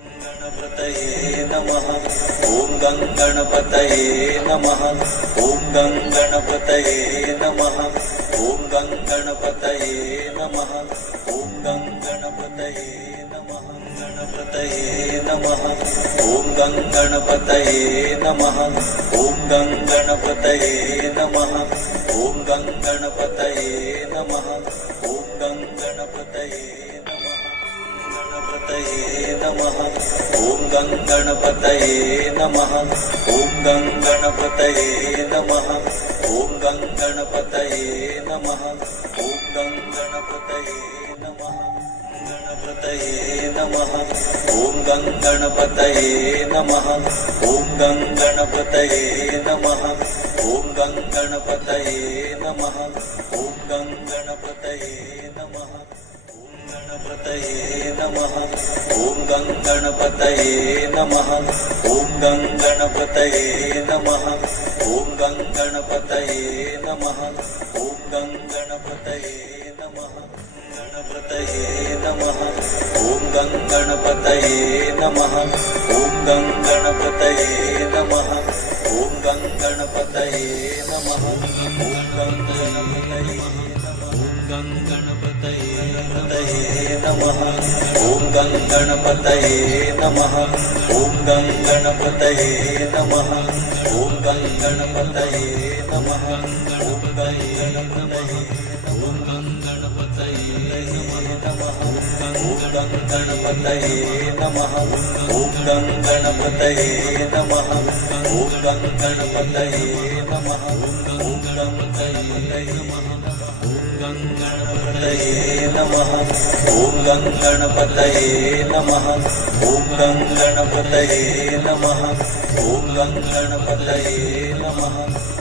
गणपतये नमः। ॐ गं गणपतये नमः। ॐ गं गणपतये नमः। ॐ गं गणपतये नमः। ॐ गं गणपतये नमः। गणपतये नमः। ॐ गं गणपतये नमः। ॐ गं गणपतये नमः। ॐ गं गणपतये नमः। ॐ गं गणपतये नमः। ॐ गं गणपतये नमः। ॐ गं गणपतये नमः। ॐ गं गणपतये नमः। ॐ गं गणपतये नमः। गणपतये नमः। ॐ गं गणपतये नमः। ॐ गं गणपतये नमः। ॐ गं गणपतये नमः। ॐ गं गणपतये नमः। गणपतये नमः। ॐ गं गणपतये नमः। ॐ गं गणपतये नमः। ॐ गं गणपतये नमः। ॐ गं गणपतये नमः। गणपतये नमः। ॐ गं गणपतये नमः। ॐ गं गणपतये नमः। ॐ गं गणपतये नमः। ॐ गं गणपतये नमः। ॐ गं गणपतये नमः। ॐ गं गणपतये नमः। ॐ गं गणपतये नमः। ॐ गं गणपतये ॐ गं गणपतये नमः। ॐ गं गणपतये नमः। ॐ गं गणपतये नमः। ॐ गं गणपतये नमः। ॐ गं गणपतये नमः। ॐ गं गणपतये नमः। ॐ गं गणपतये नमः। ॐ गं गणपतये नमः।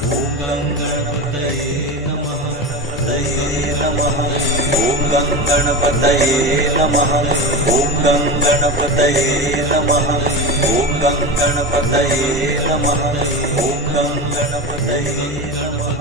ॐ गं गणपतये नमः। ॐ गं गणपतये नमः। ॐ गं गणपतये नमः। ॐ गं गणपतये नमः। ॐ गं गणपतये नमः।